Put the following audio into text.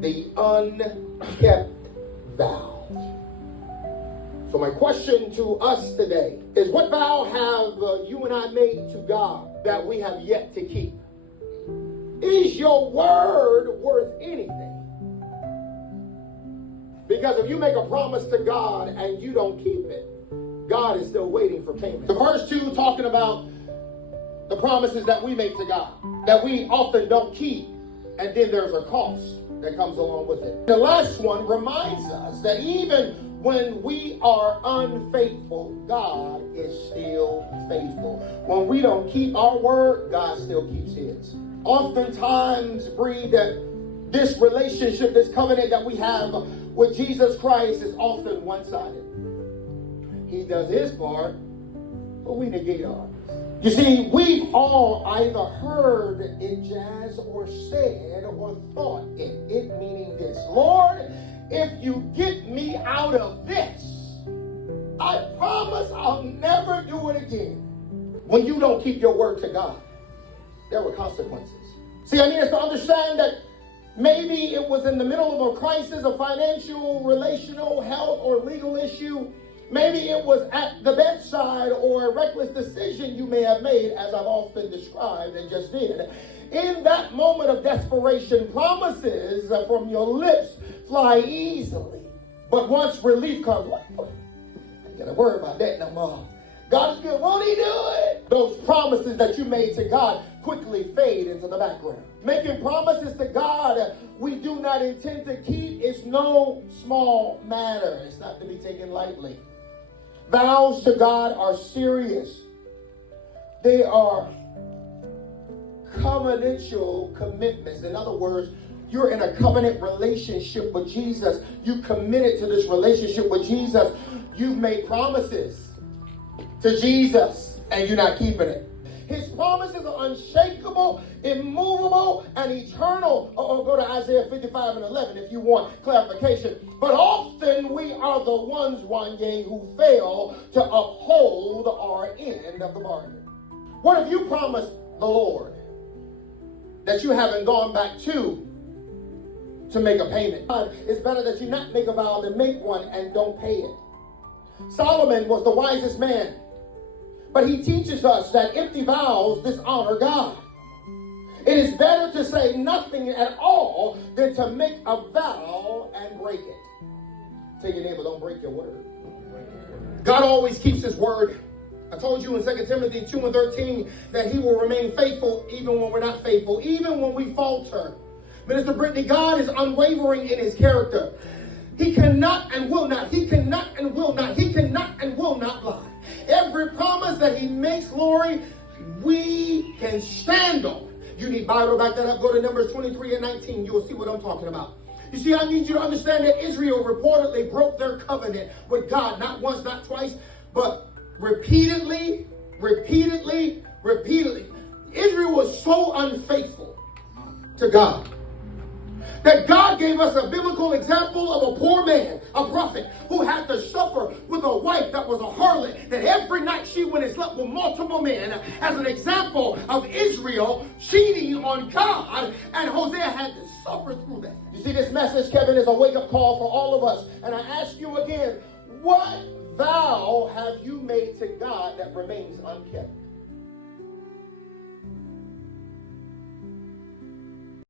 The unkept vow. So my question to us today is, what vow have you and I made to God that we have yet to keep? Is your word worth anything? Because if you make a promise to God and you don't keep it, God is still waiting for payment. The first two talking about the promises that we make to God that we often don't keep, and then there's a cost that comes along with it. The last one reminds us that even when we are unfaithful, God is still faithful. When we don't keep our word, God still keeps his. Oftentimes, Bree, that this relationship, this covenant that we have with Jesus Christ is often one-sided. He does his part, but we negate ours. You see, we've all either heard it, Jazz, or said or thought it. It meaning this: Lord, if you get me out of this, I promise I'll never do it again. When you don't keep your word to God, there were consequences. See, I need us to understand that maybe it was in the middle of a crisis, a financial, relational, health, or legal issue. Maybe it was at the bedside, or a reckless decision you may have made, as I've often described and just did. In that moment of desperation, promises from your lips fly easily. But once relief comes, I ain't got to worry about that no more. God is good. Won't he do it? Those promises that you made to God quickly fade into the background. Making promises to God we do not intend to keep is no small matter. It's not to be taken lightly. Vows to God are serious. They are covenantal commitments. In other words, you're in a covenant relationship with Jesus. You committed to this relationship with Jesus. You've made promises to Jesus, and you're not keeping it. His promises are unshakable, immovable, and eternal. Go to Isaiah 55:11 if you want clarification. But often we are the ones, Wanye, who fail to uphold our end of the bargain. What if you promised the Lord that you haven't gone back to make a payment? It's better that you not make a vow than make one and don't pay it. Solomon was the wisest man, but he teaches us that empty vows dishonor God. It is better to say nothing at all than to make a vow and break it. Tell your neighbor, don't break your word. God always keeps his word. I told you in 2 Timothy 2:13 that he will remain faithful even when we're not faithful, even when we falter. Minister Brittany, God is unwavering in his character. He cannot and will not. He cannot and will not. He cannot and will not lie. Every promise that he makes, Lori, we can stand on. You need Bible to back that up. Go to Numbers 23:19. You will see what I'm talking about. You see, I need you to understand that Israel reportedly broke their covenant with God, not once, not twice, but repeatedly. Israel was so unfaithful to God that God gave us a biblical example of a poor man, a prophet, who had to suffer with a wife that was a harlot, that every night she went and slept with multiple men, as an example of Israel cheating on God, and Hosea had to suffer through that. You see, this message, Kevin, is a wake-up call for all of us, and I ask you again, what vow have you made to God that remains unkept?